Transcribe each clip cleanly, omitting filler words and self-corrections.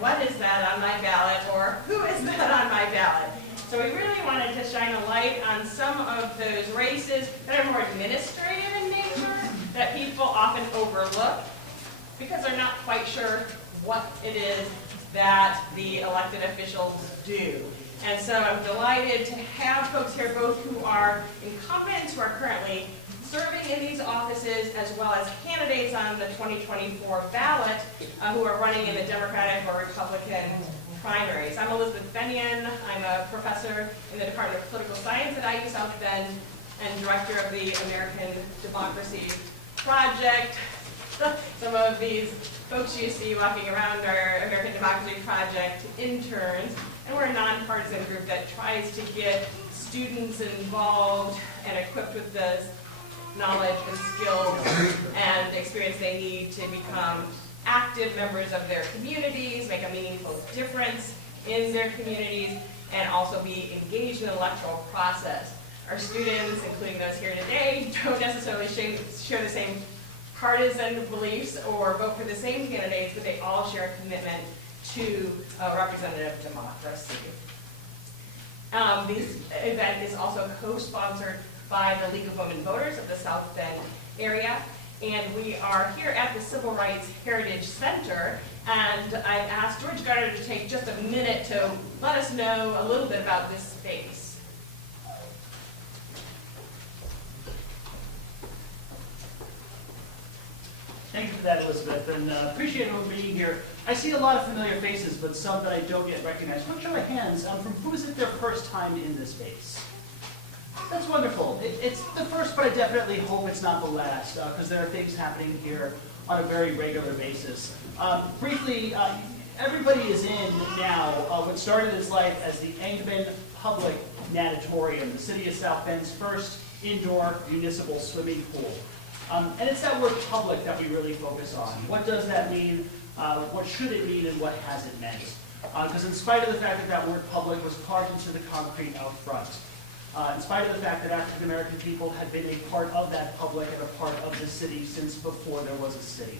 what is that on my ballot, or who is that on my ballot? So we really wanted to shine a light on some of those races that are more administrative in nature, that people often overlook because they're not quite sure what it is that the elected officials do. And so I'm delighted to have folks here, both who are incumbents, who are currently serving in these offices, as well as candidates on the 2024 ballot who are running in the Democratic or Republican primaries. I'm Elizabeth Bennion. I'm a professor in the Department of Political Science at IU South Bend and director of the American Democracy Project. Some of these folks you see walking around are American Democracy Project interns, and we're a nonpartisan group that tries to get students involved and equipped with the knowledge and skills and experience they need to become active members of their communities, make a meaningful difference in their communities, and also be engaged in the electoral process. Our students, including those here today, don't necessarily share the same partisan beliefs or vote for the same candidates, but they all share a commitment to representative democracy. This event is also co-sponsored by the League of Women Voters of the South Bend area, and we are here at the Civil Rights Heritage Center, and I've asked George Gardner to take just a minute to let us know a little bit about this space. Thank you for that, Elizabeth, and appreciate everyone being here. I see a lot of familiar faces, but some that I don't yet recognize. One show of hands from who is it their first time in this space? That's wonderful. It's the first, but I definitely hope it's not the last, because there are things happening here on a very regular basis. Briefly, everybody is in now what started its life as the Angman Public Natatorium, the city of South Bend's first indoor municipal swimming pool. And it's that word public that we really focus on. What does that mean? What should it mean, and what has it meant? Because in spite of the fact that that word public was carved into the concrete out front, in spite of the fact that African American people had been a part of that public and a part of the city since before there was a city.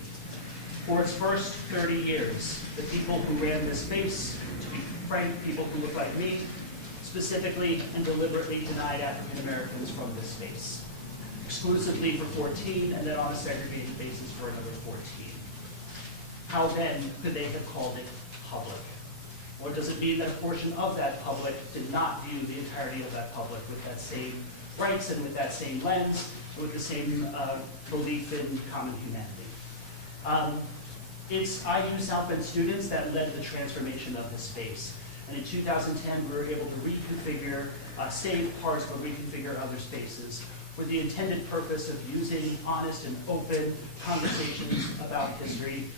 For its first 30 years, the people who ran this space, to be frank, people who look like me, specifically and deliberately denied African Americans from this space. Exclusively for 14, and then on a segregated basis for another 14. How then could they have called it public? Or does it mean that a portion of that public did not view the entirety of that public with that same rights and with that same lens, and with the same belief in common humanity? It's IU South Bend students that led the transformation of this space. And in 2010, we were able to reconfigure, save parts, but reconfigure other spaces with the intended purpose of using honest and open conversations about history.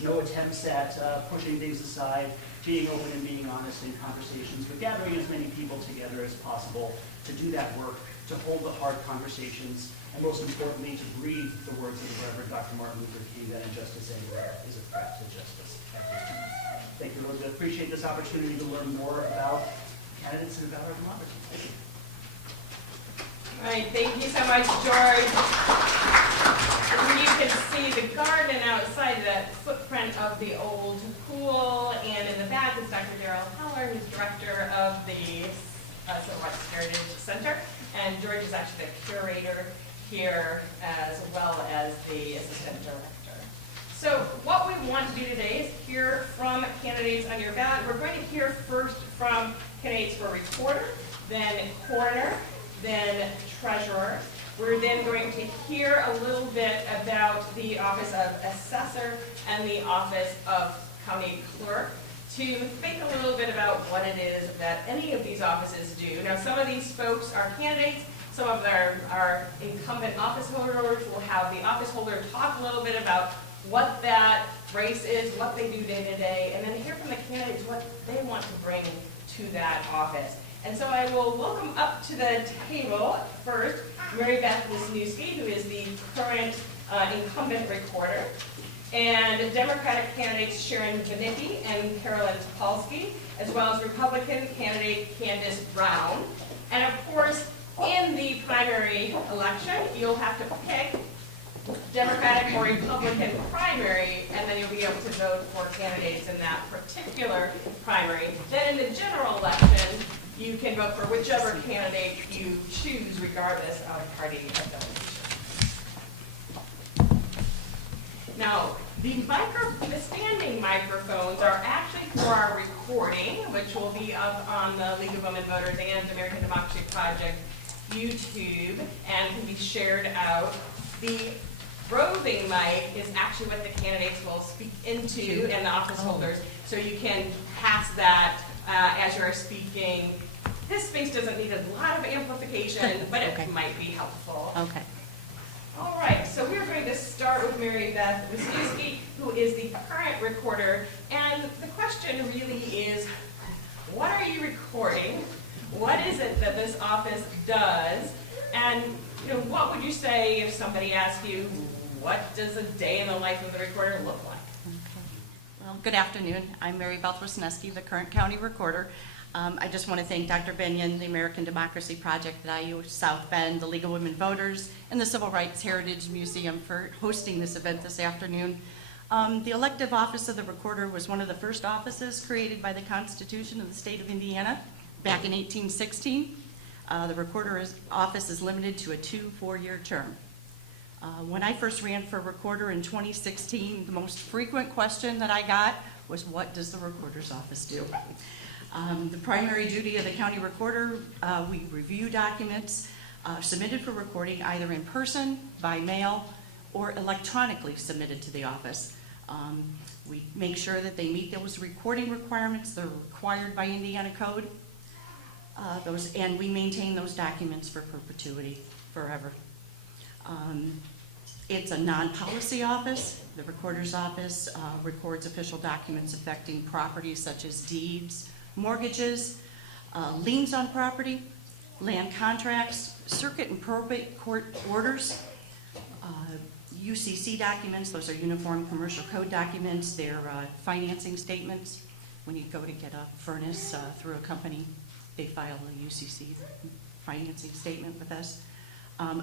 No attempts at pushing things aside, being open and being honest in conversations, but gathering as many people together as possible to do that work, to hold the hard conversations, and most importantly, to breathe the words of the Reverend Dr. Martin Luther King that injustice anywhere is a threat to justice everywhere. Thank you, Elizabeth. Appreciate this opportunity to learn more about candidates and about our democracy. Thank you. All right, thank you so much, George. You can see the garden outside, that footprint of the old pool, and in the back is Dr. Darrell Heller, who's director of the Civil Rights Heritage Center, and George is actually the curator here as well as the assistant director. So what we want to do today is hear from candidates on your ballot. We're going to hear first from candidates for recorder, then coroner, then treasurer. We're then going to hear a little bit about the office of assessor and the office of county clerk, to think a little bit about what it is that any of these offices do. Now, some of these folks are candidates, some of them are incumbent office holders. We'll have the office holder talk a little bit about what that race is, what they do day to day, and then hear from the candidates what they want to bring to that office. And so I will welcome up to the table first Beth Wisniewski, who is the current incumbent recorder, and Democratic candidates Sharon Banicki and Carolyn Topolski, as well as Republican candidate Candace Brown. And of course, in the primary election, you'll have to pick Democratic or Republican primary, and then you'll be able to vote for candidates in that particular primary. Then in the general election, you can vote for whichever candidate you choose, regardless of party affiliation. Now, the standing microphones are actually for our recording, which will be up on the League of Women Voters and American Democracy Project YouTube and can be shared out. The roving mic is actually what the candidates will speak into and the office holders. So you can pass that as you're speaking. This space doesn't need a lot of amplification, but it might be helpful. Okay. All right, so we're going to start with Mary Beth Wisniewski, who is the current recorder. And the question really is, what are you recording? What is it that this office does? And what would you say if somebody asked you, what does a day in the life of the recorder look like? Okay. Well, good afternoon. I'm Mary Beth Wisniewski, the current county recorder. I just want to thank Dr. Benyon, the American Democracy Project at IU South Bend, the League of Women Voters, and the Civil Rights Heritage Museum for hosting this event this afternoon. The elective office of the recorder was one of the first offices created by the Constitution of the state of Indiana back in 1816. The recorder's office is limited to a 4-year term. When I first ran for recorder in 2016, the most frequent question that I got was, what does the recorder's office do? The primary duty of the county recorder, we review documents submitted for recording either in person, by mail, or electronically submitted to the office. We make sure that they meet those recording requirements that are required by Indiana code, and we maintain those documents for perpetuity, forever. It's a non-policy office. The recorder's office records official documents affecting properties such as deeds, mortgages, liens on property, land contracts, circuit and probate court orders, UCC documents, those are Uniform Commercial Code documents, they're financing statements. When you go to get a furnace through a company, they file a UCC financing statement with us.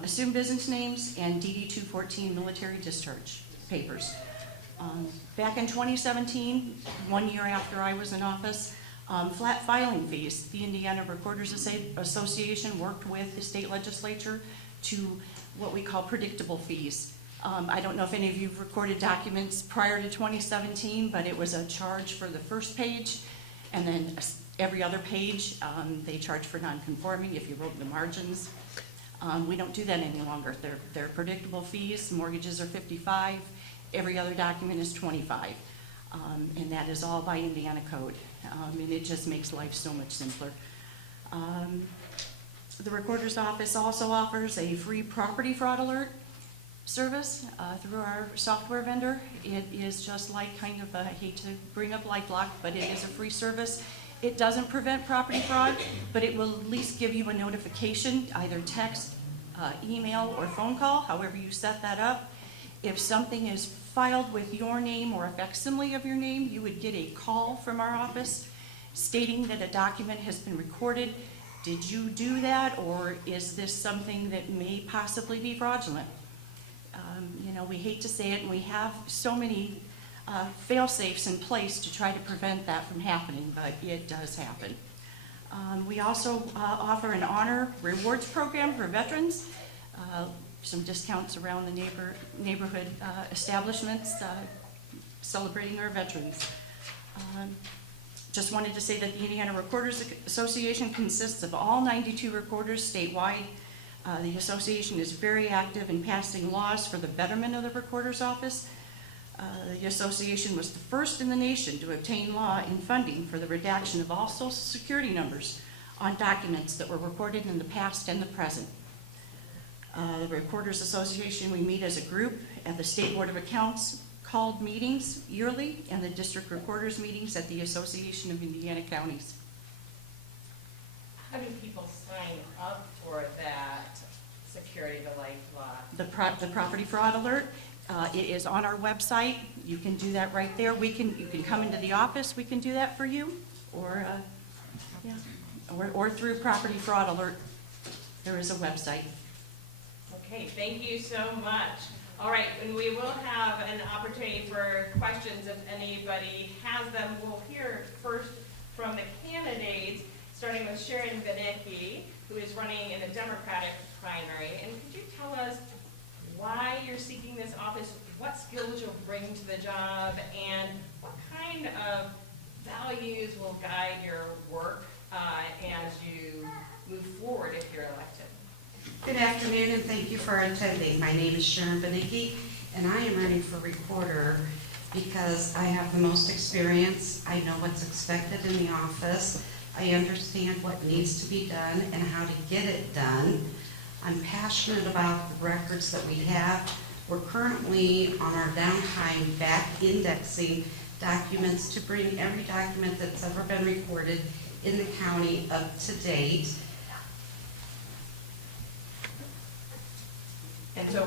Assumed business names and DD 214 military discharge papers. Back in 2017, 1 year after I was in office, flat filing fees. The Indiana Recorders Association worked with the state legislature to what we call predictable fees. I don't know if any of you have recorded documents prior to 2017, but it was a charge for the first page, and then every other page they charge for non-conforming if you wrote in the margins. We don't do that any longer. They're predictable fees. Mortgages are $55. Every other document is $25. And that is all by Indiana code. And it just makes life so much simpler. The recorder's office also offers a free property fraud alert service through our software vendor. It is just like kind of, I hate to bring up LifeLock, but it is a free service. It doesn't prevent property fraud, but it will at least give you a notification, either text, email, or phone call, however you set that up. If something is filed with your name or a facsimile of your name, you would get a call from our office stating that a document has been recorded. Did you do that, or is this something that may possibly be fraudulent? We hate to say it, and we have so many fail-safes in place to try to prevent that from happening, but it does happen. We also offer an honor rewards program for veterans, some discounts around the neighborhood establishments celebrating our veterans. Just wanted to say that the Indiana Recorders Association consists of all 92 recorders statewide. The association is very active in passing laws for the betterment of the recorder's office. The association was the first in the nation to obtain law and funding for the redaction of all social security numbers on documents that were recorded in the past and the present. The Recorders Association, we meet as a group at the State Board of Accounts called meetings yearly, and the district recorders meetings at the Association of Indiana Counties. How do people sign up for that security to life law? The property fraud alert, it is on our website. You can do that right there. You can come into the office. We can do that for you, or through property fraud alert. There is a website. Okay, thank you so much. All right, and we will have an opportunity for questions if anybody has them. We'll hear first from the candidates, starting with Sharon Banicki, who is running in the Democratic primary. And could you tell us why you're seeking this office, what skills you'll bring to the job, and what kind of values will guide your work as you move forward if you're elected? Good afternoon, and thank you for attending. My name is Sharon Banicki, and I am running for recorder because I have the most experience. I know what's expected in the office. I understand what needs to be done and how to get it done. I'm passionate about the records that we have. We're currently on our downtime back indexing documents to bring every document that's ever been recorded in the county up to date. And so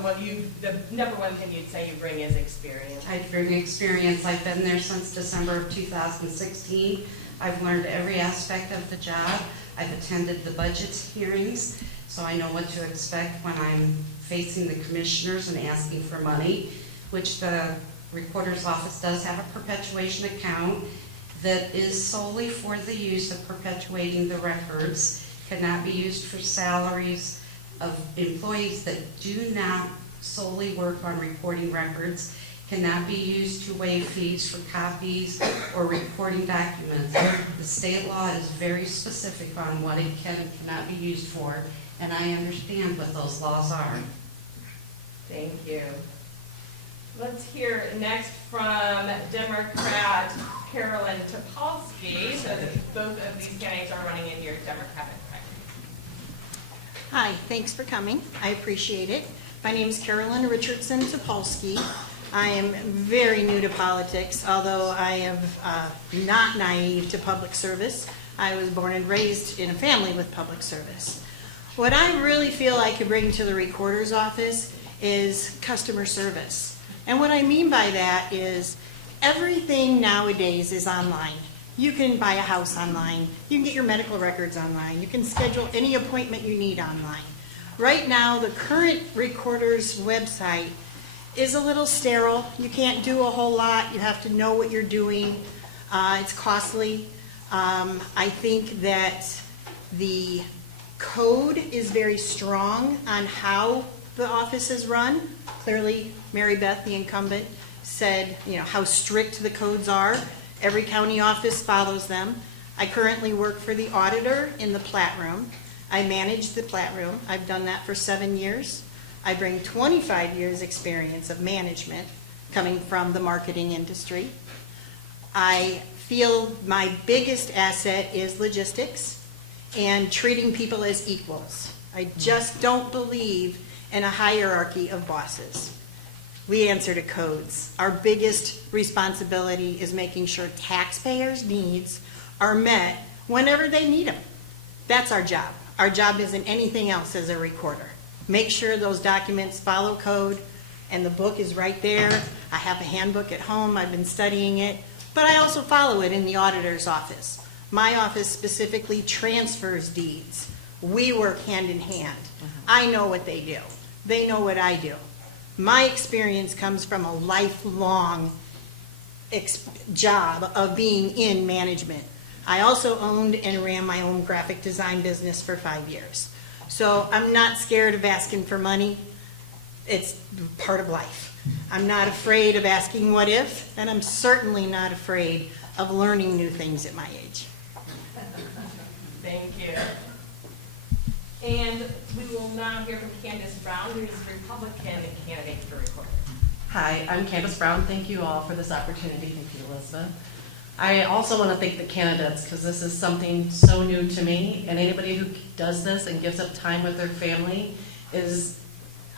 the number one thing you'd say you bring is experience. I bring experience. I've been there since December of 2016. I've learned every aspect of the job. I've attended the budget hearings, so I know what to expect when I'm facing the commissioners and asking for money, which the recorder's office does have a perpetuation account that is solely for the use of perpetuating the records, cannot be used for salaries of employees that do not solely work on recording records, cannot be used to waive fees for copies or recording documents. The state law is very specific on what it can and cannot be used for, and I understand what those laws are. Thank you. Let's hear next from Democrat Carolyn Topolski. So both of these candidates are running in your Democratic primary. Hi, thanks for coming. I appreciate it. My name is Carolyn Richardson Topolski. I am very new to politics, although I am not naive to public service. I was born and raised in a family with public service. What I really feel I could bring to the recorder's office is customer service. And what I mean by that is everything nowadays is online. You can buy a house online. You can get your medical records online. You can schedule any appointment you need online. Right now, the current recorder's website is a little sterile. You can't do a whole lot. You have to know what you're doing. It's costly. I think that the code is very strong on how the office is run. Clearly, Mary Beth, the incumbent, said, how strict the codes are. Every county office follows them. I currently work for the auditor in the plat room. I manage the plat room. I've done that for 7 years. I bring 25 years experience of management coming from the marketing industry. I feel my biggest asset is logistics and treating people as equals. I just don't believe in a hierarchy of bosses. We answer to codes. Our biggest responsibility is making sure taxpayers' needs are met whenever they need them. That's our job. Our job isn't anything else as a recorder. Make sure those documents follow code, and the book is right there. I have a handbook at home. I've been studying it, but I also follow it in the auditor's office. My office specifically transfers deeds. We work hand in hand. I know what they do. They know what I do. My experience comes from a lifelong job of being in management. I also owned and ran my own graphic design business for 5 years. So I'm not scared of asking for money. It's part of life. I'm not afraid of asking what if, and I'm certainly not afraid of learning new things at my age. Thank you. And we will now hear from Candace Brown, who is a Republican candidate for recorder. Hi, I'm Candace Brown. Thank you all for this opportunity. Thank you, Elizabeth. I also want to thank the candidates because this is something so new to me, and anybody who does this and gives up time with their family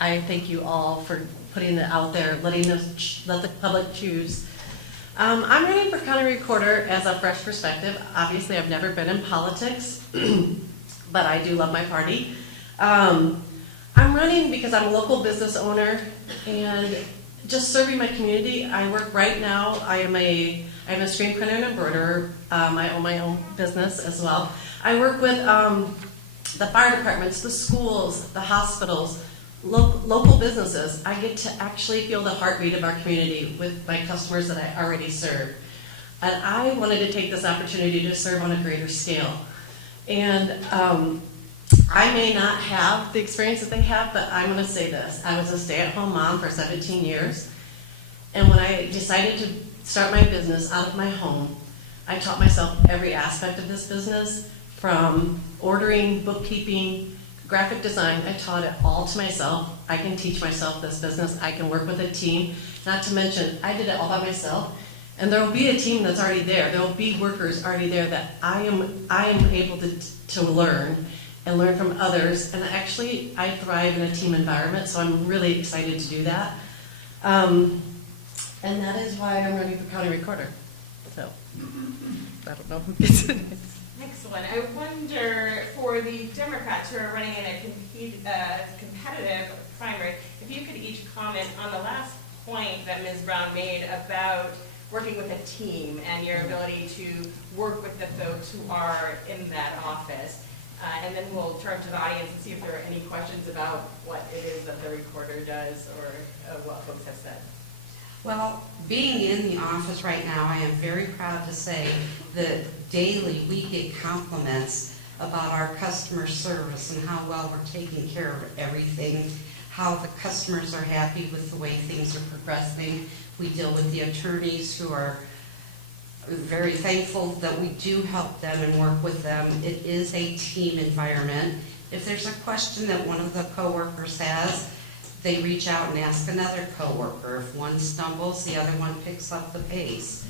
I thank you all for putting it out there, let the public choose. I'm running for county recorder as a fresh perspective. Obviously, I've never been in politics, but I do love my party. I'm running because I'm a local business owner and just serving my community. I work right now. I'm a screen printer and embroiderer. I own my own business as well. I work with the fire departments, the schools, the hospitals, local businesses, I get to actually feel the heartbeat of our community with my customers that I already serve. And I wanted to take this opportunity to serve on a greater scale. And I may not have the experience that they have, but I'm going to say this. I was a stay-at-home mom for 17 years. And when I decided to start my business out of my home, I taught myself every aspect of this business, from ordering, bookkeeping, graphic design. I taught it all to myself. I can teach myself this business. I can work with a team. Not to mention, I did it all by myself. And there will be a team that's already there. There will be workers already there that I am able to learn and learn from others. And actually, I thrive in a team environment, so I'm really excited to do that. And that is why I'm running for county recorder. So, I don't know who gets it. Excellent. I wonder, for the Democrats who are running in a competitive primary, if you could each comment on the last point that Ms. Brown made about working with a team and your ability to work with the folks who are in that office. And then we'll turn to the audience and see if there are any questions about what it is that the recorder does or what folks have said. Well, being in the office right now, I am very proud to say that daily we get compliments about our customer service and how well we're taking care of everything, how the customers are happy with the way things are progressing. We deal with the attorneys who are very thankful that we do help them and work with them. It is a team environment. If there's a question that one of the coworkers has, they reach out and ask another coworker. If one stumbles, the other one picks up the pace.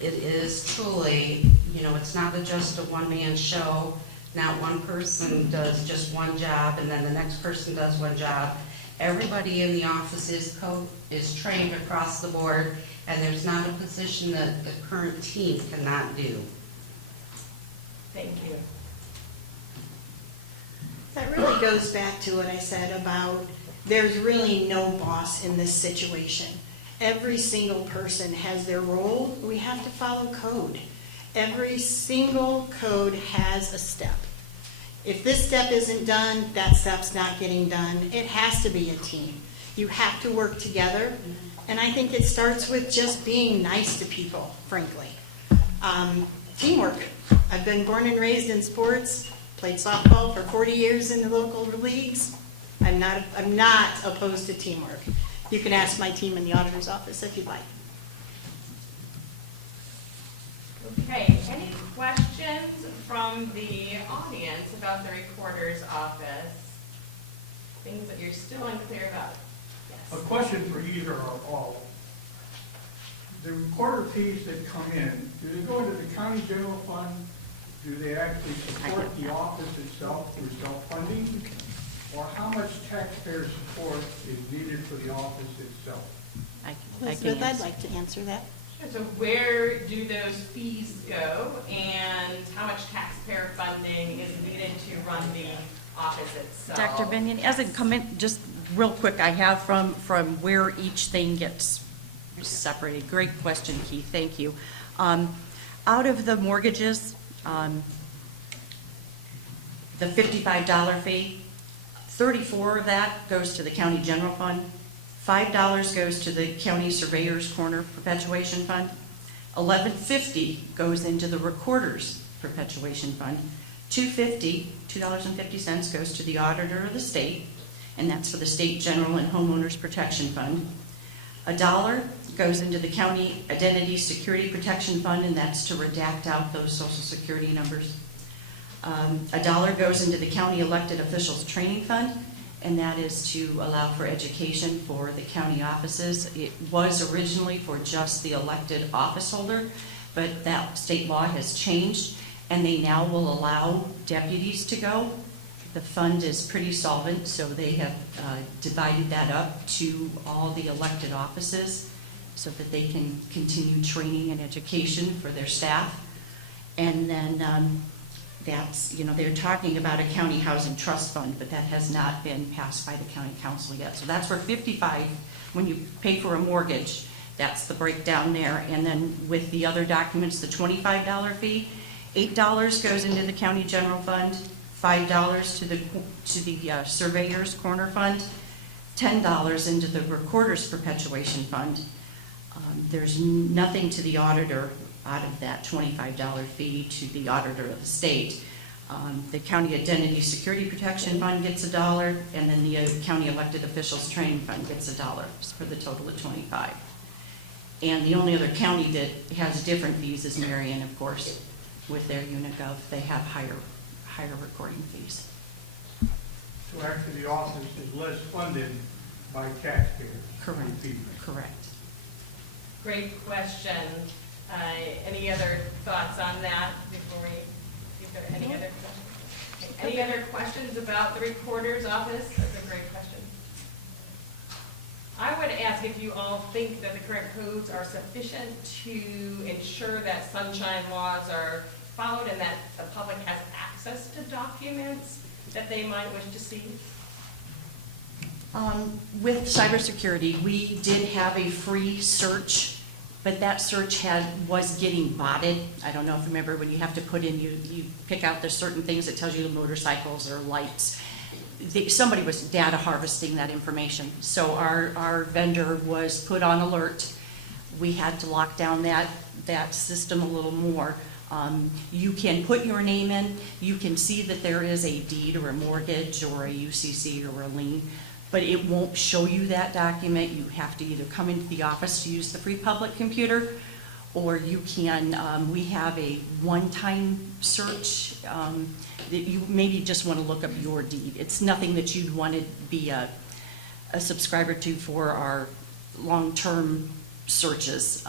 It is truly, it's not just a one-man show. Not one person does just one job and then the next person does one job. Everybody in the office is trained across the board, and there's not a position that the current team cannot do. Thank you. That really goes back to what I said about there's really no boss in this situation. Every single person has their role. We have to follow code. Every single code has a step. If this step isn't done, that step's not getting done. It has to be a team. You have to work together. And I think it starts with just being nice to people, frankly. Teamwork. I've been born and raised in sports, played softball for 40 years in the local leagues. I'm not opposed to teamwork. You can ask my team in the auditor's office if you'd like. Okay, any questions from the audience about the recorder's office? Things that you're still unclear about? A Yes. question for either or all. The recorder fees that come in, do they go into the county general fund? Do they actually support the office itself through self-funding? Or how much taxpayer support is needed for the office itself? Elizabeth, I'd like to answer that. Sure, so where do those fees go and how much taxpayer funding is needed to run the office itself? Dr. Binion, as incumbent, just real quick, I have from where each thing gets separated. Great question, Keith, thank you. Out of the mortgages, the $55 fee, 34 of that goes to the county general fund. $5 goes to the county surveyor's corner perpetuation fund. $11.50 goes into the recorder's perpetuation fund. $2.50 goes to the auditor of the state, and that's for the state general and homeowners protection fund. $1 goes into the county identity security protection fund, and that's to redact out those social security numbers. $1 goes into the county elected officials training fund, and that is to allow for education for the county offices. It was originally for just the elected office holder, but that state law has changed, and they now will allow deputies to go. The fund is pretty solvent, so they have divided that up to all the elected offices so that they can continue training and education for their staff. And then that's, they're talking about a county housing trust fund, but that has not been passed by the county council yet. So that's where 55, when you pay for a mortgage, that's the breakdown there. And then with the other documents, the $25 fee, $8 goes into the county general fund, $5 to the surveyor's corner fund, $10 into the recorder's perpetuation fund. There's nothing to the auditor out of that $25 fee to the auditor of the state. The County Identity Security Protection Fund gets $1, and then the County Elected Officials Training Fund gets $1 for the total of $25. And the only other county that has different fees is Marion, of course, with their Unigov. They have higher recording fees. So actually, the office is less funded by taxpayers. Correct. Fees. Correct. Great question. Any other thoughts on that before we, if there are any other questions? Any other questions about the recorder's office? That's a great question. I would ask if you all think that the current codes are sufficient to ensure that sunshine laws are followed and that the public has access to documents that they might wish to see. With cybersecurity, we did have a free search, but that search was getting botted. I don't know if you remember when you have to put in, you pick out the certain things that tells you the motorcycles or lights. Somebody was data harvesting that information. So our vendor was put on alert. We had to lock down that system a little more. You can put your name in. You can see that there is a deed or a mortgage or a UCC or a lien, but it won't show you that document. You have to either come into the office to use the free public computer, or you can, we have a one-time search that you maybe just want to look up your deed. It's nothing that you'd want to be a subscriber to for our long-term searches.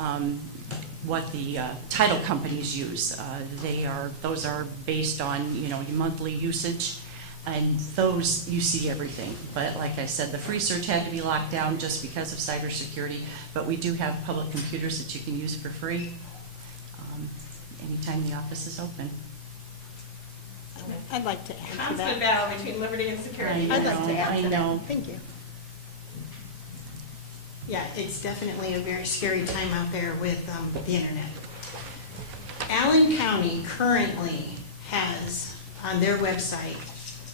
What the title companies use, those are based on, your monthly usage, and those you see everything. But like I said, the free search had to be locked down just because of cybersecurity. But we do have public computers that you can use for free anytime the office is open. I'd like to add to Constant that. battle between liberty and security. I'd like to add I to know. that. Thank you. Yeah, it's definitely a very scary time out there with the internet. Allen County currently has on their website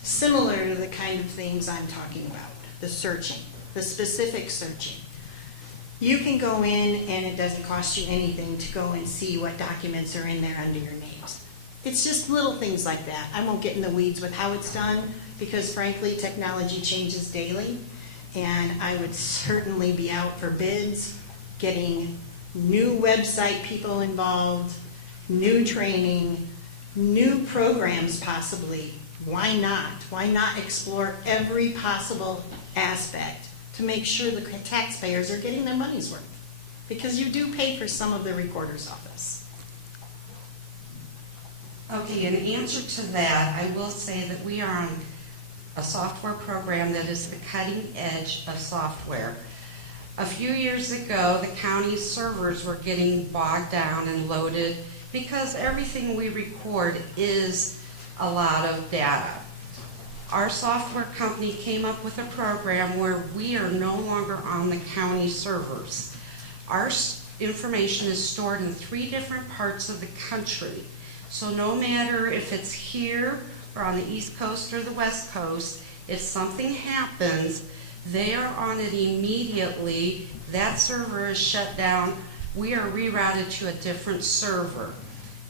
similar to the kind of things I'm talking about, the searching, the specific searching. You can go in and it doesn't cost you anything to go and see what documents are in there under your names. It's just little things like that. I won't get in the weeds with how it's done because frankly, technology changes daily. And I would certainly be out for bids, getting new website people involved, new training, new programs possibly. Why not? Why not explore every possible aspect to make sure the taxpayers are getting their money's worth? Because you do pay for some of the recorder's office. Okay, in answer to that, I will say that we are on a software program that is the cutting edge of software. A few years ago, the county servers were getting bogged down and loaded because everything we record is a lot of data. Our software company came up with a program where we are no longer on the county servers. Our information is stored in 3 different parts of the country. So no matter if it's here or on the East Coast or the West Coast, if something happens, they are on it immediately. That server is shut down. We are rerouted to a different server.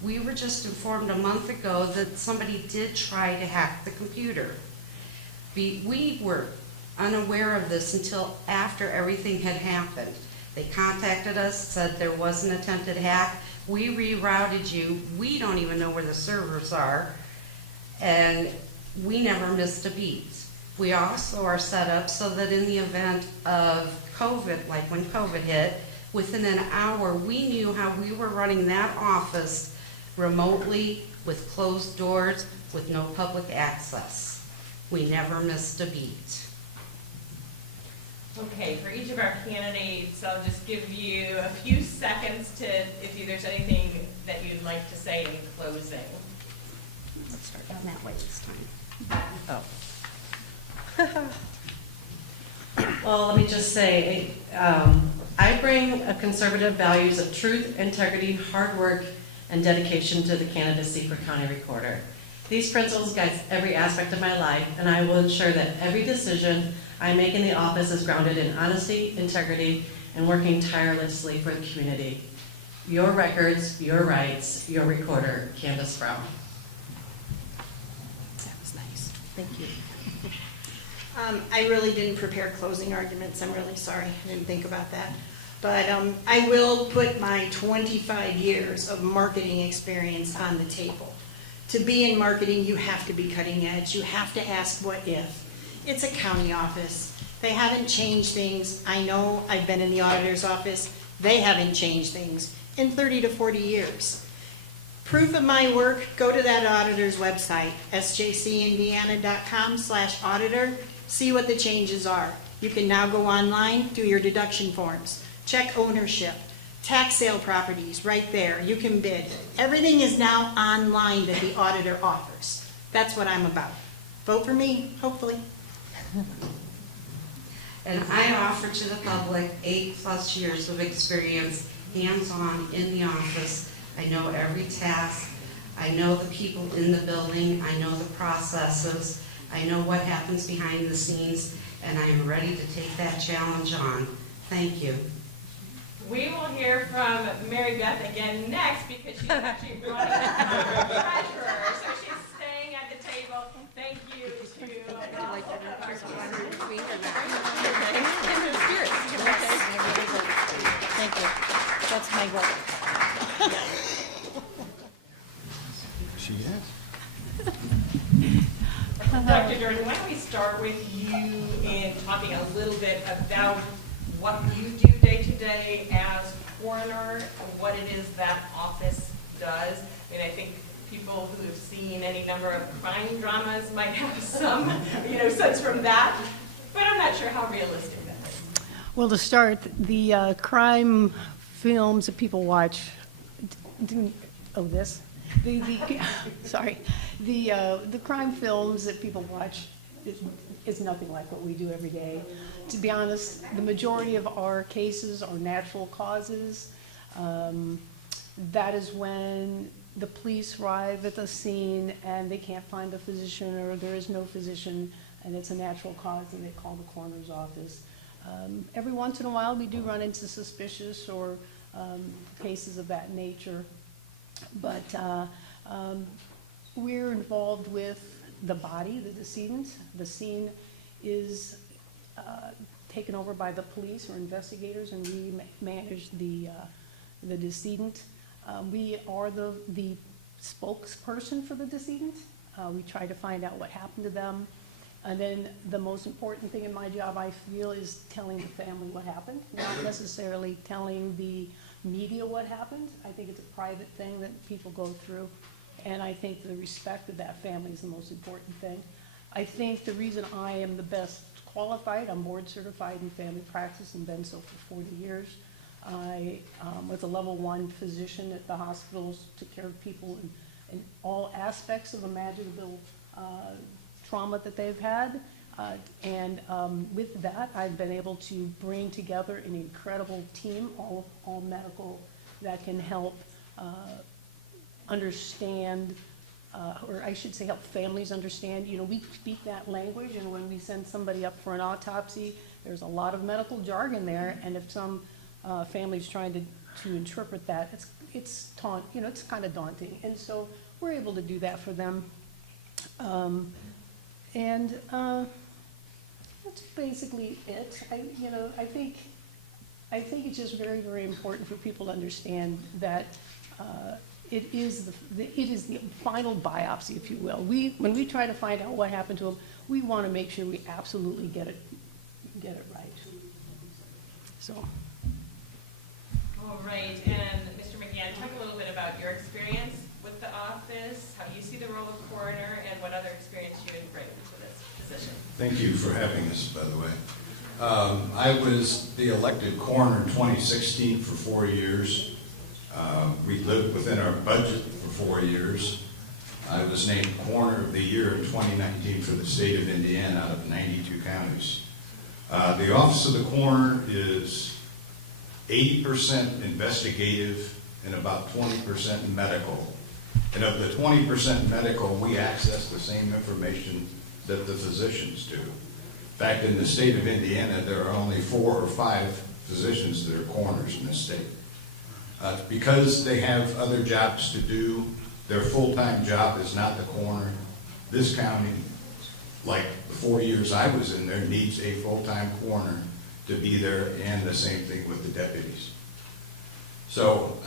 We were just informed a month ago that somebody did try to hack the computer. We were unaware of this until after everything had happened. They contacted us, said there was an attempted hack. We rerouted you. We don't even know where the servers are. And we never missed a beat. We also are set up so that in the event of COVID, like when COVID hit, within an hour, we knew how we were running that office remotely with closed doors, with no public access. We never missed a beat. Okay, for each of our candidates, I'll just give you a few seconds to, if there's anything that you'd like to say in closing. Let's start down that way this time. Oh. Well, let me just say, I bring a conservative values of truth, integrity, hard work, and dedication to the candidacy for county recorder. These principles guide every aspect of my life, and I will ensure that every decision I make in the office is grounded in honesty, integrity, and working tirelessly for the community. Your records, your rights, your recorder, Candace Brown. That was nice. Thank you. I really didn't prepare closing arguments. I'm really sorry. I didn't think about that. But I will put my 25 years of marketing experience on the table. To be in marketing, you have to be cutting edge. You have to ask what if. It's a county office. They haven't changed things. I know, I've been in the auditor's office. They haven't changed things in 30 to 40 years. Proof of my work, go to that auditor's website, sjcindiana.com/auditor. See what the changes are. You can now go online, do your deduction forms, check ownership, tax sale properties, right there. You can bid. Everything is now online that the auditor offers. That's what I'm about. Vote for me, hopefully. And I offer to the public 8+ years of experience, hands-on in the office. I know every task. I know the people in the building. I know the processes. I know what happens behind the scenes, and I am ready to take that challenge on. Thank you. We will hear from Mary Beth again next because she's actually running as treasurer, so she's staying at the table. Thank you to Thank you. That's my goal. She has. Dr. Jordan, why don't we start with you in talking a little bit about what you do day to day as coroner, what it is that office does. I mean, I think people who have seen any number of crime dramas might have some, sense from that, but I'm not sure how realistic that is. Well, to start, the crime films that people watch, the crime films that people watch is nothing like what we do every day. To be honest, the majority of our cases are natural causes. That is when the police arrive at the scene and they can't find a physician, or there is no physician, and it's a natural cause, and they call the coroner's office. Every once in a while, we do run into suspicious or cases of that nature, but we're involved with the body, the decedent. The scene is taken over by the police or investigators, and we manage the decedent. We are the spokesperson for the decedent. We try to find out what happened to them. And then the most important thing in my job, I feel, is telling the family what happened, not necessarily telling the media what happened. I think it's a private thing that people go through, and I think the respect of that family is the most important thing. I think the reason I am the best qualified, I'm board certified in family practice and been so for 40 years. I was a level 1 physician at the hospitals, took care of people in all aspects of imaginable trauma that they've had. And with that, I've been able to bring together an incredible team, all medical, that can help understand, or I should say help families understand. We speak that language, and when we send somebody up for an autopsy, there's a lot of medical jargon there, and if some family's trying to interpret that, it's kind of daunting. And so we're able to do that for them. That's basically it. I think it's just very, very important for people to understand that it is the final biopsy, if you will. When we try to find out what happened to them, we want to make sure we absolutely get it right. So. All right, and Mr. McGann, talk a little bit about your experience with the office, how you see the role of coroner, and what other experience you would bring to this position. Thank you for having us, by the way. I was the elected coroner in 2016 for 4 years. We lived within our budget for 4 years. I was named Coroner of the Year in 2019 for the state of Indiana out of 92 counties. The Office of the Coroner is 80% investigative and about 20% medical. And of the 20% medical, we access the same information that the physicians do. In fact, in the state of Indiana, there are only 4 or 5 physicians that are coroners in this state. Because they have other jobs to do, their full-time job is not the coroner. This county, like the 4 years I was in there, needs a full-time coroner to be there, and the same thing with the deputies. So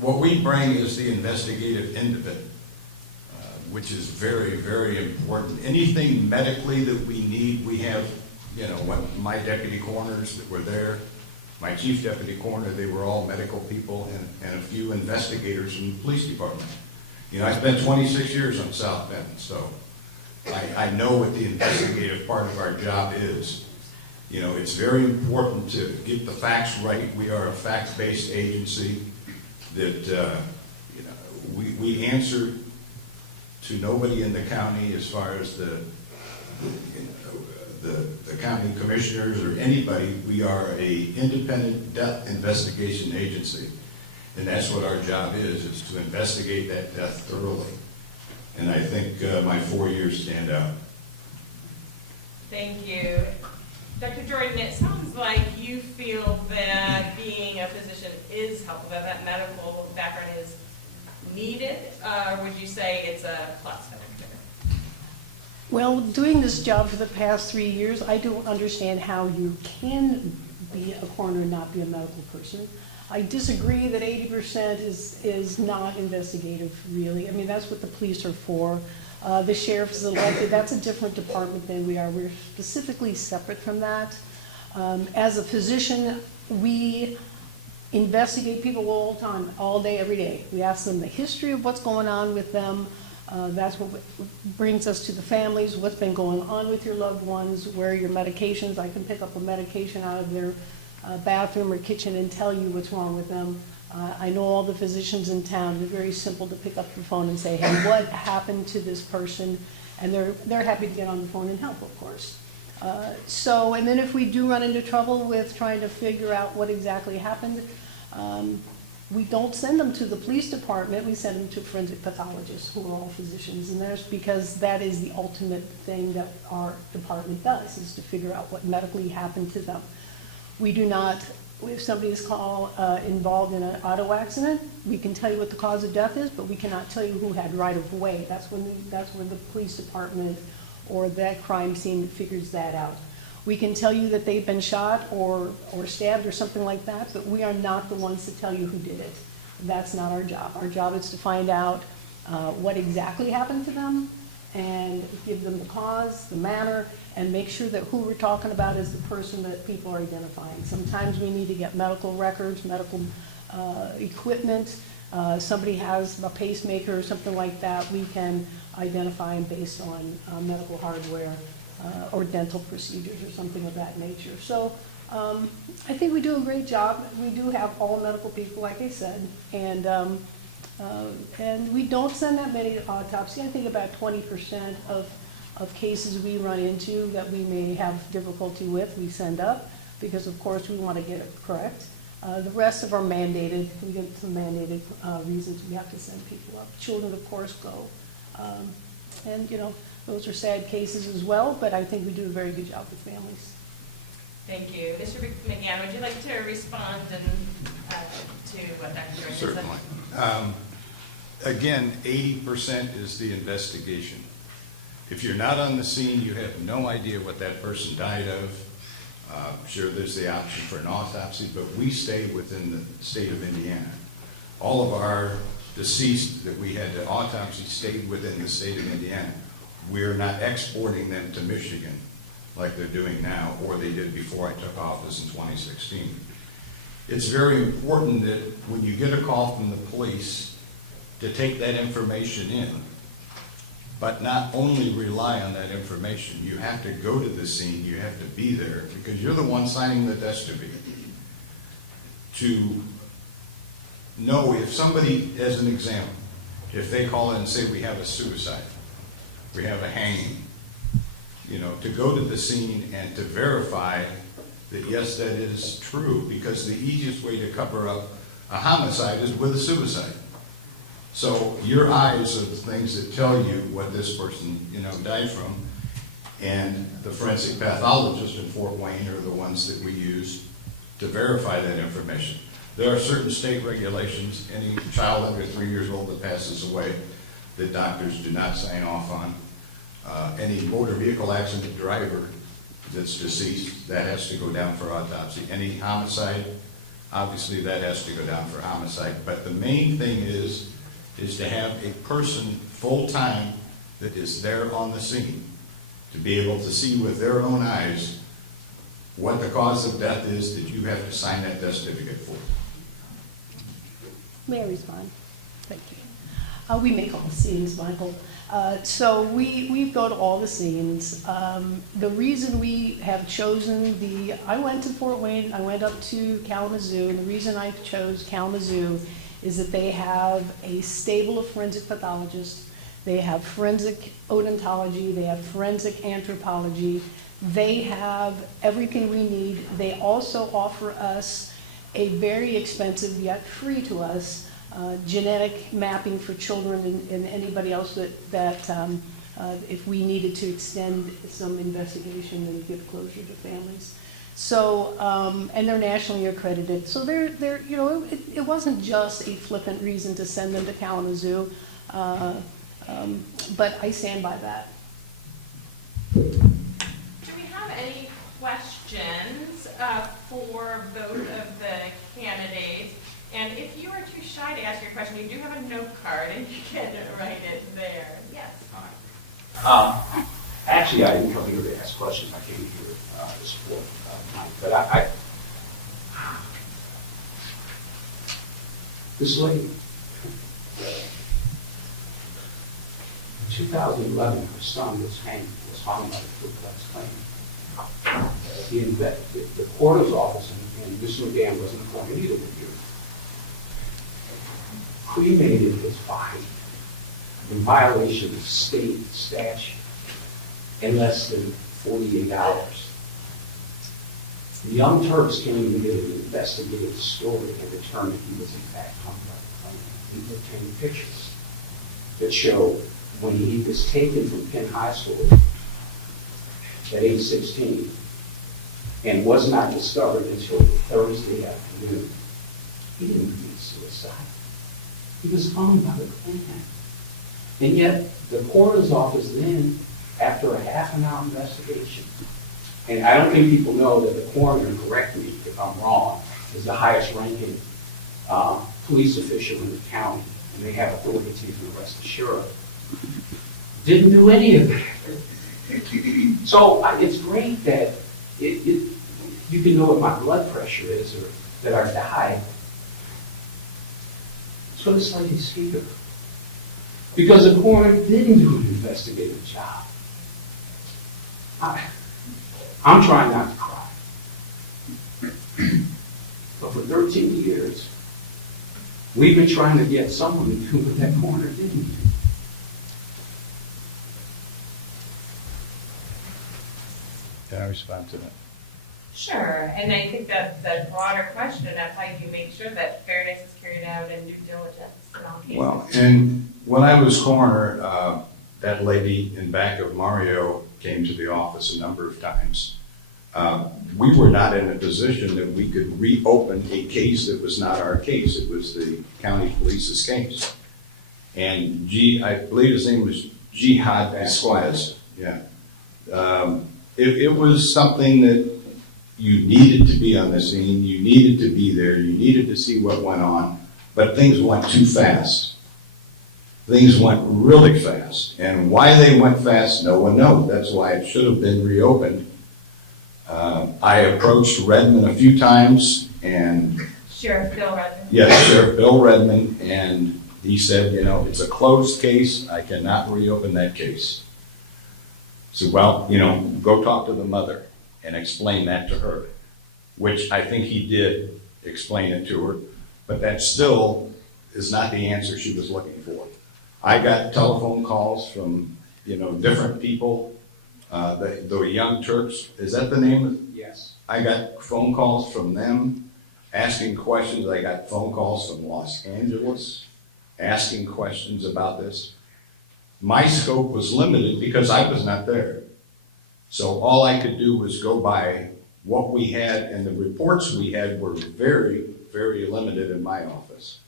what we bring is the investigative end of it, which is very, very important. Anything medically that we need, we have, when my deputy coroners that were there, my chief deputy coroner, they were all medical people, and a few investigators from the police department. I spent 26 years on South Bend, so I know what the investigative part of our job is. It's very important to get the facts right. We are a fact-based agency that, we answer to nobody in the county as far as the county commissioners or anybody. We are an independent death investigation agency. And that's what our job is to investigate that death thoroughly. And I think my 4 years stand out. Thank you. Dr. Jordan, it sounds like you feel that being a physician is helpful, that medical background is needed, or would you say it's a plus factor? Well, doing this job for the past 3 years, I don't understand how you can be a coroner and not be a medical person. I disagree that 80% is not investigative, really. I mean, that's what the police are for. The sheriff is elected. That's a different department than we are. We're specifically separate from that. As a physician, we investigate people all the time, all day, every day. We ask them the history of what's going on with them. That's what brings us to the families, what's been going on with your loved ones, where are your medications. I can pick up a medication out of their bathroom or kitchen and tell you what's wrong with them. I know all the physicians in town. They're very simple to pick up the phone and say, hey, what happened to this person? And they're happy to get on the phone and help, of course. And then if we do run into trouble with trying to figure out what exactly happened, we don't send them to the police department. We send them to forensic pathologists who are all physicians. And that's because that is the ultimate thing that our department does, is to figure out what medically happened to them. We do not, if somebody is involved in an auto accident, we can tell you what the cause of death is, but we cannot tell you who had right of way. That's when the police department or that crime scene figures that out. We can tell you that they've been shot or stabbed or something like that, but we are not the ones to tell you who did it. That's not our job. Our job is to find out what exactly happened to them and give them the cause, the manner, and make sure that who we're talking about is the person that people are identifying. Sometimes we need to get medical records, medical equipment. Somebody has a pacemaker or something like that, we can identify them based on medical hardware or dental procedures or something of that nature. So I think we do a great job. We do have all medical people, like I said, and we don't send that many to autopsy. I think about 20% of cases we run into that we may have difficulty with, we send up, because of course we want to get it correct. The rest of our mandated, we get some mandated reasons we have to send people up. Children, of course, go. And, those are sad cases as well, but I think we do a very good job with families. Thank you. Mr. McGann, would you like to respond to what Dr. Jordan said? Certainly. Again, 80% is the investigation. If you're not on the scene, you have no idea what that person died of. Sure, there's the option for an autopsy, but we stay within the state of Indiana. All of our deceased that we had to autopsy stayed within the state of Indiana. We're not exporting them to Michigan like they're doing now, or they did before I took office in 2016. It's very important that when you get a call from the police to take that information in, but not only rely on that information. You have to go to the scene, you have to be there, because you're the one signing the death certificate. To know if somebody, as an example, if they call in and say we have a suicide, we have a hanging, to go to the scene and to verify that yes, that is true, because the easiest way to cover up a homicide is with a suicide. So your eyes are the things that tell you what this person, died from. And the forensic pathologists in Fort Wayne are the ones that we use to verify that information. There are certain state regulations, any child under 3 years old that passes away, that doctors do not sign off on. Any motor vehicle accident driver that's deceased, that has to go down for autopsy. Any homicide, obviously that has to go down for homicide. But the main thing is to have a person full-time that is there on the scene to be able to see with their own eyes what the cause of death is that you have to sign that death certificate for. May I respond? Thank you. We make all the scenes, Michael. So we go to all the scenes. The reason we have chosen I went to Fort Wayne, I went up to Kalamazoo, and the reason I chose Kalamazoo is that they have a stable of forensic pathologists. They have forensic odontology, they have forensic anthropology, they have everything we need. They also offer us a very expensive, yet free to us, genetic mapping for children and anybody else that if we needed to extend some investigation and give closure to families. So, and they're nationally accredited. So they're it wasn't just a flippant reason to send them to Kalamazoo. But I stand by that. Do we have any questions for both of the candidates? And if you are too shy to ask your question, you do have a note card and you can write it there. Yes. Actually, I didn't come here to ask questions. I came here to support Mike. But this lady, in 2011, her son was hung by the Ku Klux Klan. The coroner's office, and Mr. McGann wasn't appointed either with you, cremated his body in violation of state statute in less than 48 hours. The Young Turks can't even get an investigative story and determine he was in fact hung by the Klan. He obtained pictures that show when he was taken from Penn High School at age 16 and was not discovered until Thursday afternoon. He didn't commit suicide. He was hung by the Klan. And yet, the coroner's office then, after a half-an-hour investigation, and I don't think people know that the coroner, correct me if I'm wrong, is the highest-ranking police official in the county, and they have authority to even arrest the sheriff. Didn't do any of that. So it's great that you can know what my blood pressure is or that I died. So this lady's here. Because the coroner didn't do an investigative job. I'm trying not to cry. But for 13 years, we've been trying to get someone to do what that coroner didn't do. Can I respond to that? Sure, and I think that the broader question of how you make sure that fairness is carried out and due diligence in all cases. Well, and when I was coroner, that lady in back of Mario came to the office a number of times. We were not in a position that we could reopen a case that was not our case. It was the county police's case. And I believe his name was Jihad Esquires. Yeah. It was something that you needed to be on the scene, you needed to be there, you needed to see what went on, but things went too fast. Things went really fast. And why they went fast, no one knows. That's why it should have been reopened. I approached Redmond a few times, and Sheriff Bill Redmond. yes, Sheriff Bill Redmond, and he said, it's a closed case, I cannot reopen that case. So, well, go talk to the mother and explain that to her, which I think he did explain it to her, but that still is not the answer she was looking for. I got telephone calls from, different people, the Young Turks, is that the name? Yes. I got phone calls from them asking questions. I got phone calls from Los Angeles. asking questions about this. My scope was limited because I was not there. So all I could do was go by what we had, and the reports we had were very, very limited in my office.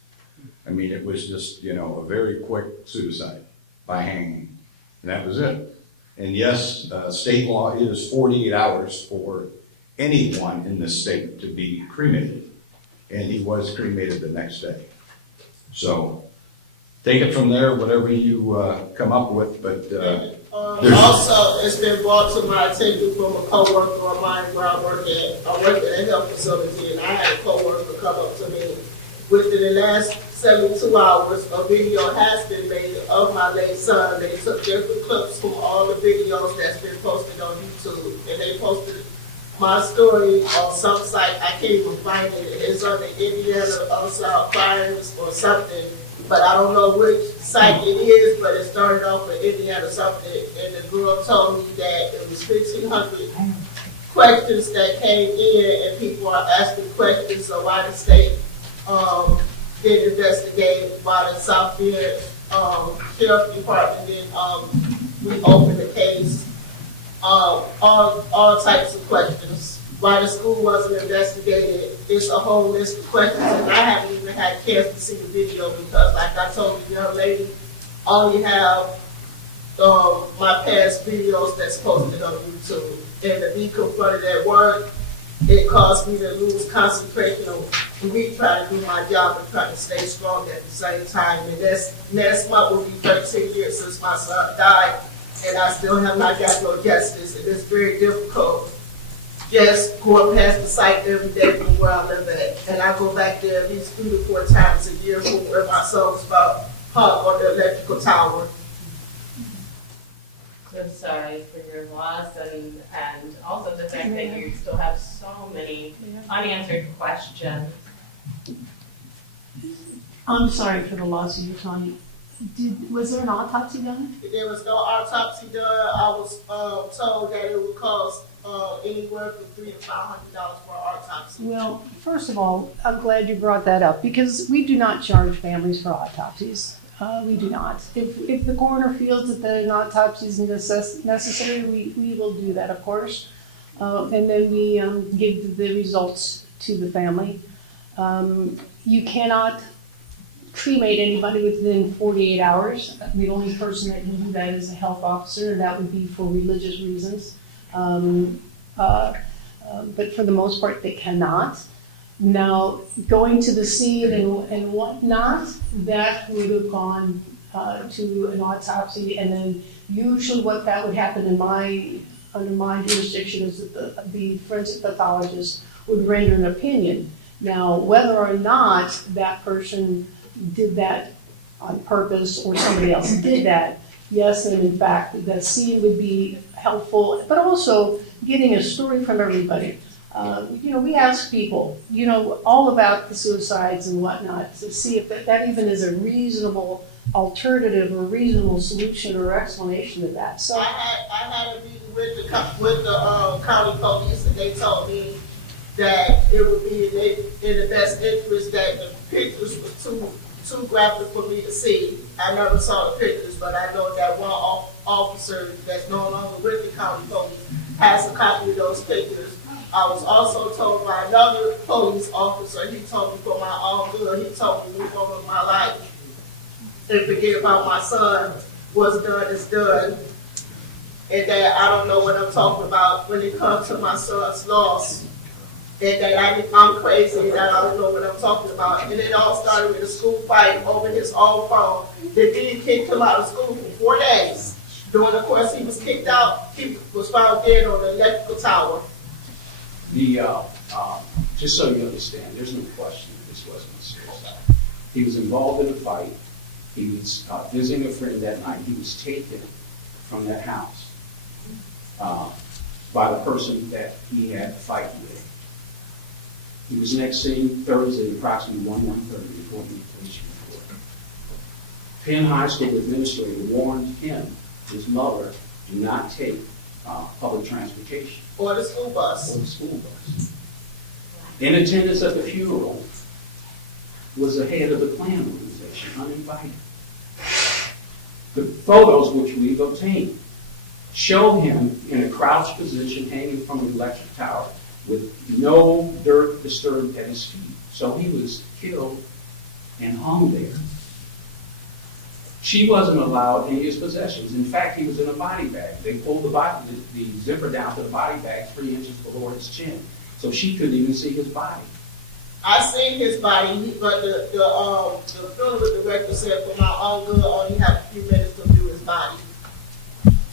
I mean, it was just, a very quick suicide by hanging, and that was it. And yes, state law is 48 hours for anyone in the state to be cremated, and he was cremated the next day. So take it from there, whatever you come up with, but also, it's been brought to my attention from a coworker of mine where I work at a health facility, and I had a coworker come up to me. Within the last 72 hours, a video has been made of my late son. They took different clips from all the videos that's been posted on YouTube, and they posted my story on some site. I can't even find it. It's on the Indiana Unsolved Crimes or something, but I don't know which site it is, but it started off with Indiana something, and the girl told me that it was 1,500 questions that came in, and people are asking questions, so why the state did investigate, why the South Bend Sheriff Department did we opened the case, all types of questions. Why the school wasn't investigated, it's a whole list of questions, and I haven't even had a chance to see the video because, like I told the young lady, only have my past videos that's posted on YouTube. And to be confronted at work, it caused me to lose concentration on me trying to do my job and trying to stay strong at the same time. And next month will be 13 years since my son died, and I still have not got no justice, and it's very difficult just going past the site every day from where I live at. And I go back there at least 3 to 4 times a year from where my son was found hung on the electrical tower. So sorry for your loss, and also the fact that you still have so many unanswered questions. I'm sorry for the loss of your son. Was there an autopsy done? There was no autopsy done. I was told that it would cost anywhere from $300 to $500 for an autopsy. Well, first of all, I'm glad you brought that up because we do not charge families for autopsies. We do not. If the coroner feels that an autopsy is necessary, we will do that, of course. And then we give the results to the family. You cannot cremate anybody within 48 hours. The only person that can do that is a health officer, and that would be for religious reasons. But for the most part, they cannot. Now, going to the scene and whatnot, that would have gone to an autopsy, and then usually what that would happen under my jurisdiction is that the forensic pathologist would render an opinion. Now, whether or not that person did that on purpose or somebody else did that, yes, and in fact, the scene would be helpful, but also getting a story from everybody. We ask people, all about the suicides and whatnot to see if that even is a reasonable alternative or reasonable solution or explanation of that. So I had a meeting with the county police, and they told me that it would be in the best interest that the pictures were too graphic for me to see. I never saw the pictures, but I know that one officer that's no longer with the county police has a copy of those pictures. I was also told by another police officer, he told me for my own good, he told me move on with my life and forget about my son. What's done is done. And that I don't know what I'm talking about when it comes to my son's loss. And that I'm crazy and that I don't know what I'm talking about. And it all started with a school fight over his own phone. The dean kicked him out of school for 4 days. During the course he was kicked out, he was found dead on the electrical tower. Just so you understand, there's no question that this wasn't a suicide. He was involved in a fight. He was visiting a friend that night. He was taken from that house by the person that he had a fight with. He was next seen Thursday, approximately 1:30, reporting the police report. Penn High School administrator warned him, his mother, do not take public transportation. Or the school bus. Or the school bus. In attendance at the funeral was the head of the Klan room. station uninvited. The photos which we've obtained show him in a crouched position hanging from an electric tower with no dirt disturbed at his feet. So he was killed and hung there. She wasn't allowed any of his possessions. In fact, he was in a body bag. They pulled the zipper down to the body bag 3 inches below his chin. So she couldn't even see his body. I seen his body, but the funeral director said for my own good, only have a few minutes to view his body.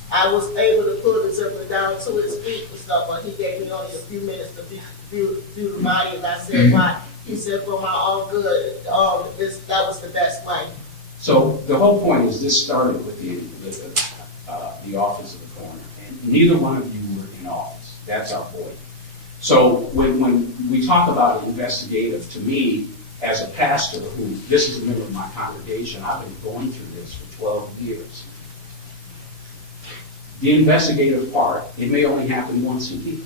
I was able to pull the zipper down to his feet and stuff, but he gave me only a few minutes to view the body, and I said why. He said for my own good, that was the best way. So the whole point is this started with the office of the coroner, and neither one of you were in office. That's our point. So when we talk about investigative, to me, as a pastor who, this is a member of my congregation, I've been going through this for 12 years. The investigative part, it may only happen once a year,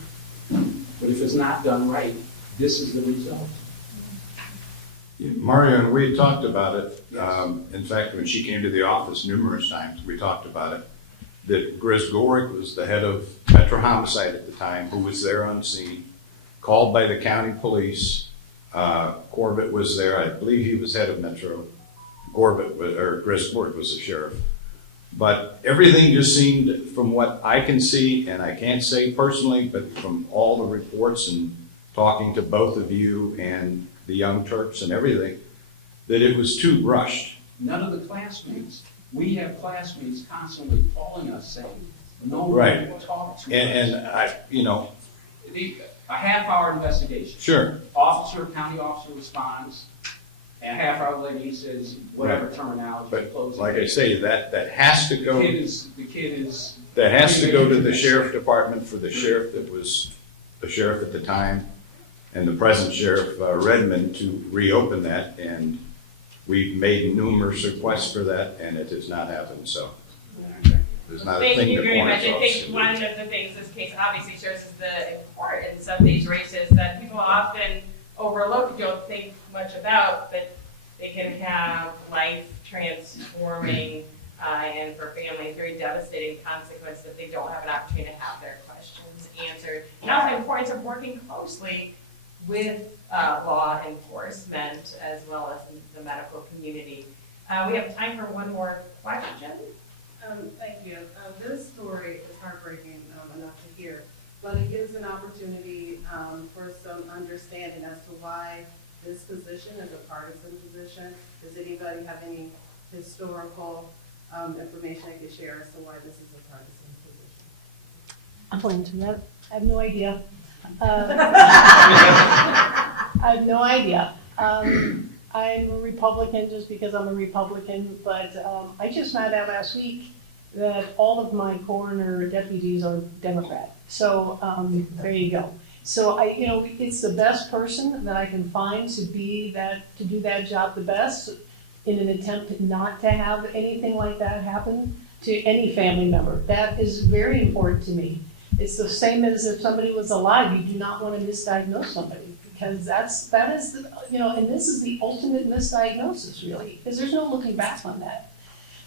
but if it's not done right, this is the result. Mario, and we talked about it. In fact, when she came to the office numerous times, we talked about it. That Gris Gorick was the head of Metro Homicide at the time, who was there on scene, called by the county police. Corbett was there. I believe he was head of Metro. Gris Gorick was the sheriff. But everything just seemed, from what I can see, and I can't say personally, but from all the reports and talking to both of you and the Young Turks and everything, that it was too rushed. None of the classmates, we have classmates constantly calling us saying, no one Right. will talk to us. And I, A half-hour investigation. sure. County officer responds, and a half hour later he says, whatever terminology. But closes. like I say, that has to go. The kid is. That has to go to the sheriff department for the sheriff that was the sheriff at the time and the present sheriff, Redmond, to reopen that. And we've made numerous requests for that, and it has not happened. So there's not a Thank thing you to very point much. I us think off. one of the things this case obviously shows is the importance of these races that people often overlook, don't think much about, but they can have life transforming and for families very devastating consequences if they don't have an opportunity to have their questions answered. And also the importance of working closely with law enforcement as well as the medical community. We have time for one more question. Thank you. This story is heartbreaking enough to hear, but it gives an opportunity for some understanding as to why this position is a partisan position. Does anybody have any historical information I could share as to why this is a partisan position? I'll answer that. I have no idea. I have no idea. I'm a Republican just because I'm a Republican, but I just found out last week that all of my coroner deputies are Democrat. So there you go. So it's the best person that I can find to do that job the best in an attempt not to have anything like that happen to any family member. That is very important to me. It's the same as if somebody was alive. You do not want to misdiagnose somebody because and this is the ultimate misdiagnosis really, because there's no looking back on that.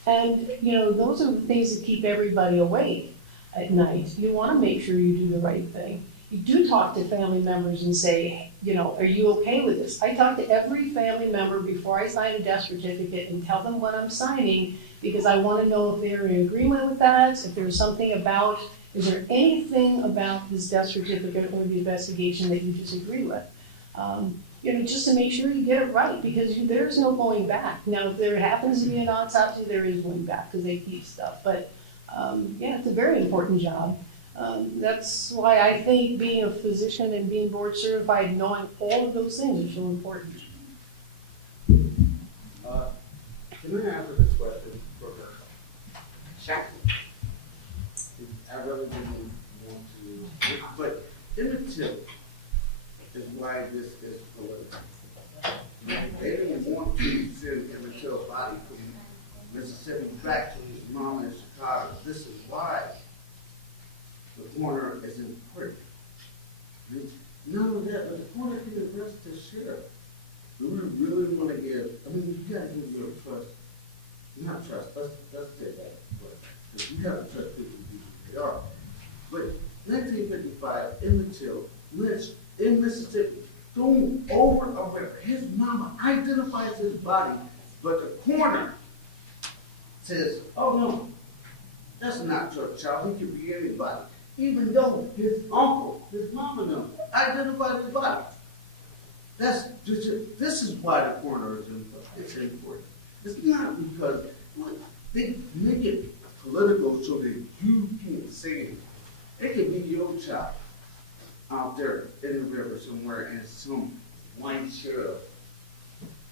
And those are the things that keep everybody awake at night. You want to make sure you do the right thing. You do talk to family members and say, are you okay with this? I talk to every family member before I sign a death certificate and tell them what I'm signing because I want to know if they're in agreement with that, if there's something about, is there anything about this death certificate or the investigation that you disagree with? Just to make sure you get it right because there's no going back. Now, if there happens to be an autopsy, there is going back because they keep stuff. But it's a very important job. That's why I think being a physician and being board certified, knowing all of those things are so important. Can I answer this question for her? Sure. I really didn't want to, but immaterial is why this is political. They didn't want to send immaterial body from Mississippi back to his mama in Chicago. This is why the coroner is important. None of that, but the coroner can arrest the sheriff. Do we really want to give, you gotta give your trust, not trust, let's say that, but you gotta trust people who they are. But 1955, Emmett Till, lynched in Mississippi, thrown over a river. His mama identifies his body, but the coroner says, oh no, that's not your child, he could be anybody. Even though his uncle, his mama knows, identified his body. This is why the coroner is important. It's not because they make it political so that you can't say it. It could be your child out there in the river somewhere, and some white sheriff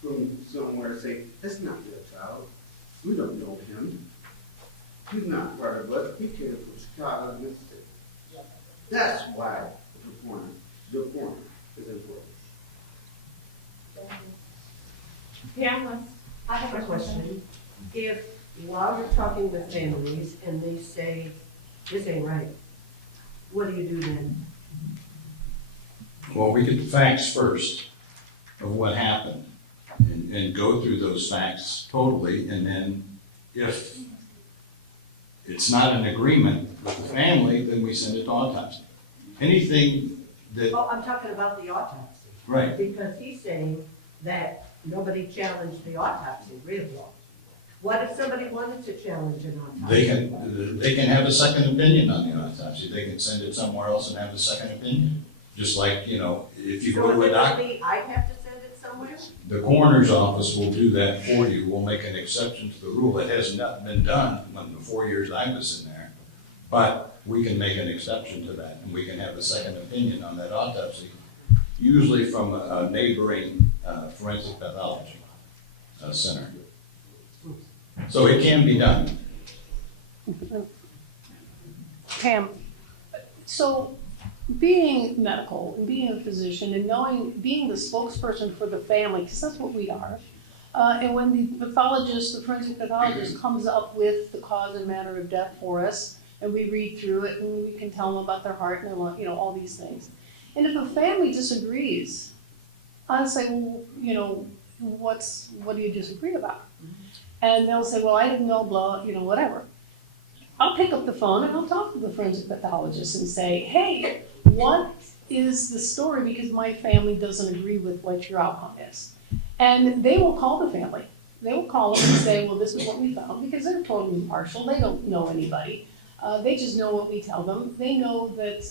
from somewhere say, that's not your child. We don't know him. He's not part of us. He came from Chicago, Mississippi. That's why the coroner is important. Pam, I have a question. If, while you're talking with families and they say, this ain't right, what do you do then? Well, we get the facts first of what happened and go through those facts totally, and then if it's not an agreement with the family, then we send it to autopsy. Anything that, Oh, I'm talking about the autopsy. right, Because he's saying that nobody challenged the autopsy, really. What if somebody wanted to challenge an autopsy? they can have a second opinion on the autopsy. They can send it somewhere else and have a second opinion. Just like, if you go to a doctor, I have to send it somewhere? the coroner's office will do that for you. We'll make an exception to the rule. It has not been done in the 4 years I was in there. But we can make an exception to that, and we can have a second opinion on that autopsy, usually from a neighboring forensic pathology center. So it can be done. Pam, so being medical and being a physician and being the spokesperson for the family, because that's what we are, and when the forensic pathologist comes up with the cause and manner of death for us, and we read through it and we can tell them about their heart and all these things. And if a family disagrees, I'll say, well, what do you disagree about? And they'll say, well, I didn't know, blah, whatever. I'll pick up the phone and I'll talk to the forensic pathologist and say, hey, what is the story? Because my family doesn't agree with what your outcome is. And they will call the family. They will call them and say, well, this is what we found, because they're totally impartial. They don't know anybody. They just know what we tell them. They know that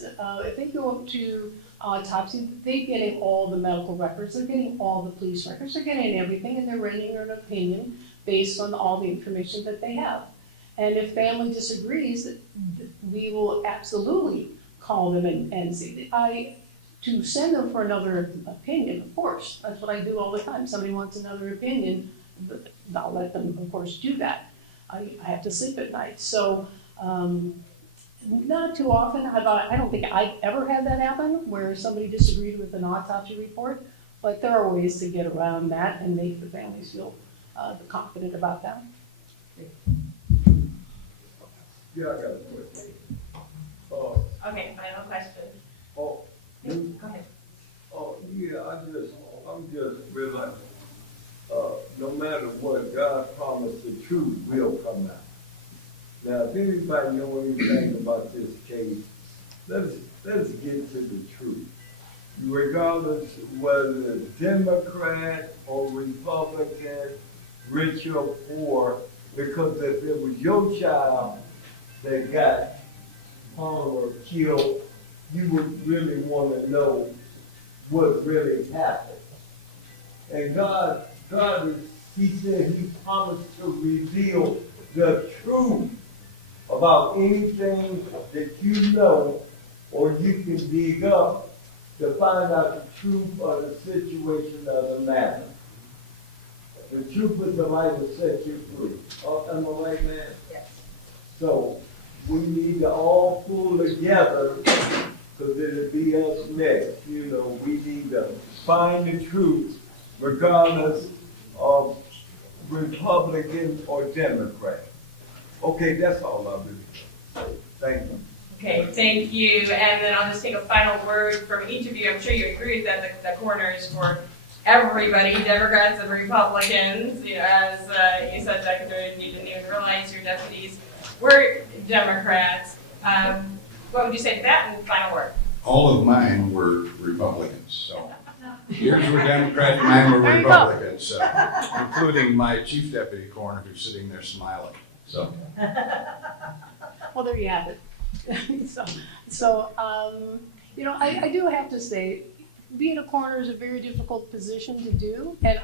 if they go up to autopsy, they're getting all the medical records, they're getting all the police records, they're getting everything, and they're rendering an opinion based on all the information that they have. And if family disagrees, we will absolutely call them and say, to send them for another opinion, of course. That's what I do all the time. Somebody wants another opinion, I'll let them, of course, do that. I have to sleep at night. So, not too often. I don't think I've ever had that happen where somebody disagreed with an autopsy report, but there are ways to get around that and make the families feel confident about that. Yeah, I got a question. Okay, final question. Oh, Go ahead. yeah, I'm just realizing, no matter what, God promised, the truth will come out. Now, if anybody know anything about this case, let's get to the truth. Regardless whether it's Democrat or Republican, rich or poor, because if it was your child that got hung or killed, you would really want to know what really happened. And God he said he promised to reveal the truth about anything that you know or you can dig up to find out the truth of the situation of the matter. The truth of the light will set you free. Am I right, man? Yes. So we need to all pull together, because it'll be us next. We need to find the truth regardless of Republican or Democrat. Okay, that's all I'll do. Thank you. Okay, thank you. And then I'll just take a final word from each of you. I'm sure you agree that the coroner is for everybody, Democrats and Republicans, as you said, Secretary, you didn't even realize your deputies were Democrats. What would you say to that in final word? All of mine were Republicans, so. Yours were Democrat, mine were Republicans, so, including my chief deputy coroner who's sitting there smiling, so. Well, there you have it. You know, I do have to say, being a coroner is a very difficult position to do, and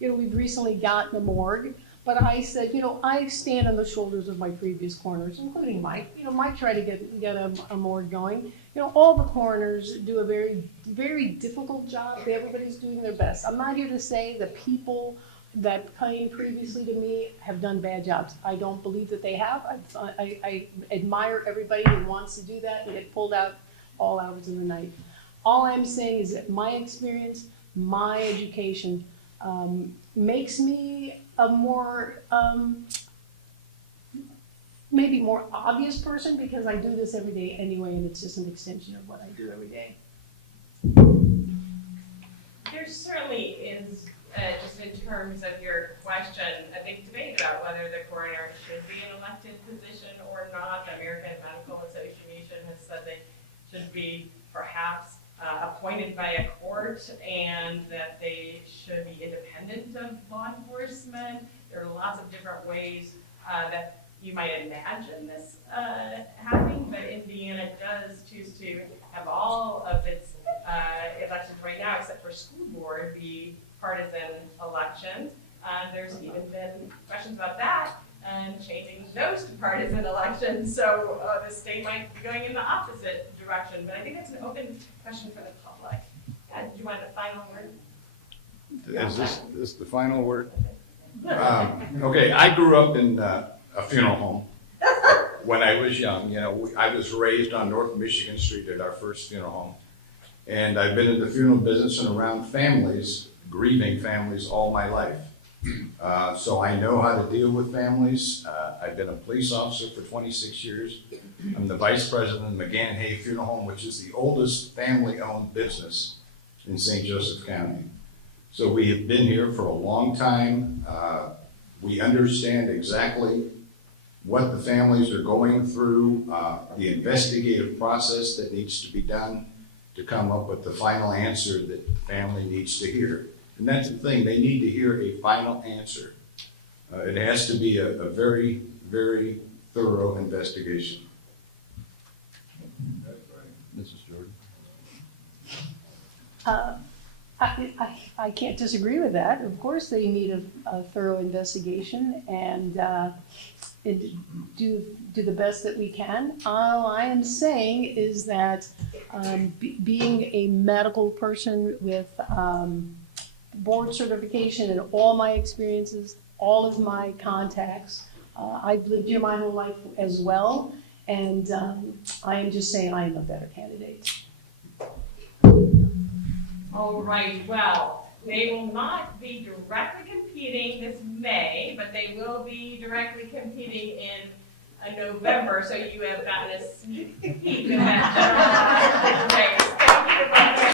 you know, we've recently gotten a morgue, but I said, you know, I stand on the shoulders of my previous coroners, including Mike. You know, Mike tried to get a morgue going. You know, all the coroners do a very, very difficult job. Everybody's doing their best. I'm not here to say the people that came previously to me have done bad jobs. I don't believe that they have. I admire everybody who wants to do that and get pulled out all hours of the night. All I'm saying is that my experience, my education, makes me a more, maybe more obvious person because I do this every day anyway, and it's just an extension of what I do every day. There certainly is, just in terms of your question, a big debate about whether the coroner should be an elected position or not. The American Medical Association has said they should be perhaps appointed by a court and that they should be independent of law enforcement. There are lots of different ways that you might imagine this happening, but Indiana does choose to have all of its elections right now, except for school board, be partisan elections. There's even been questions about that and changing those to partisan elections, so the state might be going in the opposite direction. But I think that's an open question for the public. Did you want a final word? Is this the final word? Okay, I grew up in a funeral home when I was young. You know, I was raised on North Michigan Street at our first funeral home. And I've been in the funeral business and around families, grieving families, all my life. So I know how to deal with families. I've been a police officer for 26 years. I'm the vice president of McGann Funeral Home, which is the oldest family-owned business in St. Joseph County. So we have been here for a long time. We understand exactly what the families are going through, the investigative process that needs to be done to come up with the final answer that the family needs to hear. And that's the thing, they need to hear a final answer. It has to be a very, very thorough investigation. That's right. Mrs. Jordan? I can't disagree with that. Of course, they need a thorough investigation and do the best that we can. All I am saying is that being a medical person with board certification and all my experiences, all of my contacts, I've lived here my whole life as well, and I am just saying I am a better candidate. All right, well, they will not be directly competing this May, but they will be directly competing in November, so you have gotten a sneak peek at that. Thank you.